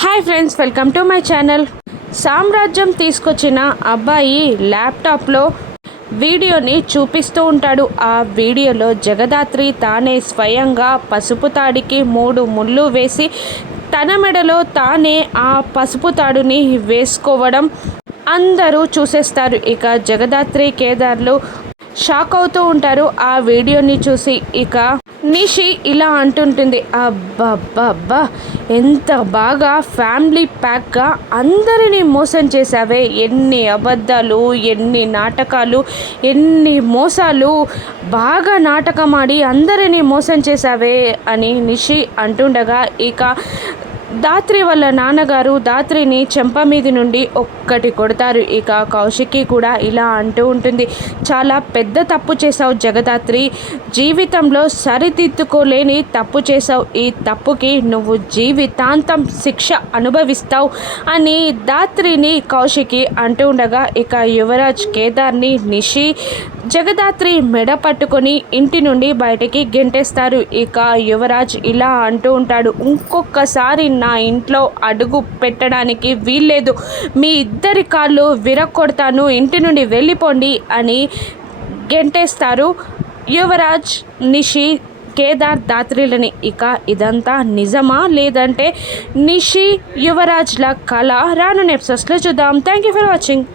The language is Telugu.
Hi friends, welcome to my channel. సామ్రాజ్యం తీసుకొచ్చిన అబ్బాయి ల్యాప్టాప్లో వీడియోని చూపిస్తూ ఉంటాడు. ఆ వీడియోలో జగదాత్రి తానే స్వయంగా పసుపు తాడికి 3 ముళ్ళు వేసి తన మెడలో తానే ఆ పసుపు తాడుని వేసుకోవడం అందరూ చూసేస్తారు. ఇక జగదాత్రి కేదార్లు షాక్ అవుతూ ఉంటారు ఆ వీడియోని చూసి. ఇక నిషి ఇలా అంటుంటుంది, అబ్బబ్బబ్బా, ఎంత బాగా ఫ్యామిలీ ప్యాక్గా అందరినీ మోసం చేశావే, ఎన్ని అబద్ధాలు, ఎన్ని నాటకాలు, ఎన్ని మోసాలు, బాగా నాటకమాడి అందరినీ మోసం చేశావే అని నిషి అంటుండగా, ఇక దాత్రి వాళ్ళ నాన్నగారు దాత్రిని చెంప మీది నుండి ఒక్కటి కొడతారు. ఇక కౌశికి కూడా ఇలా అంటూ ఉంటుంది, చాలా పెద్ద తప్పు చేసావు జగదాత్రి, జీవితంలో సరిదిద్దుకోలేని తప్పు చేసావు, ఈ తప్పుకి నువ్వు జీవితాంతం శిక్ష అనుభవిస్తావు అని దాత్రిని కౌశికి అంటూ ఉండగా, ఇక యువరాజ్ కేదార్ని నిషి జగదాత్రి మెడ పట్టుకొని ఇంటి నుండి బయటికి గెంటేస్తారు. ఇక యువరాజ్ ఇలా అంటూ ఉంటాడు, ఇంకొకసారి నా ఇంట్లో అడుగు పెట్టడానికి వీల్లేదు, మీ ఇద్దరి కాళ్ళు విరక్కొడతాను, ఇంటి నుండి వెళ్ళిపోండి అని గెంటేస్తారు యువరాజ్, నిషి, కేదార్, దాత్రిలని. ఇక ఇదంతా నిజమా లేదంటే నిషి యువరాజ్ల కళ? రాను ఎపిసోడ్స్లో చూద్దాం. Thank you for watching.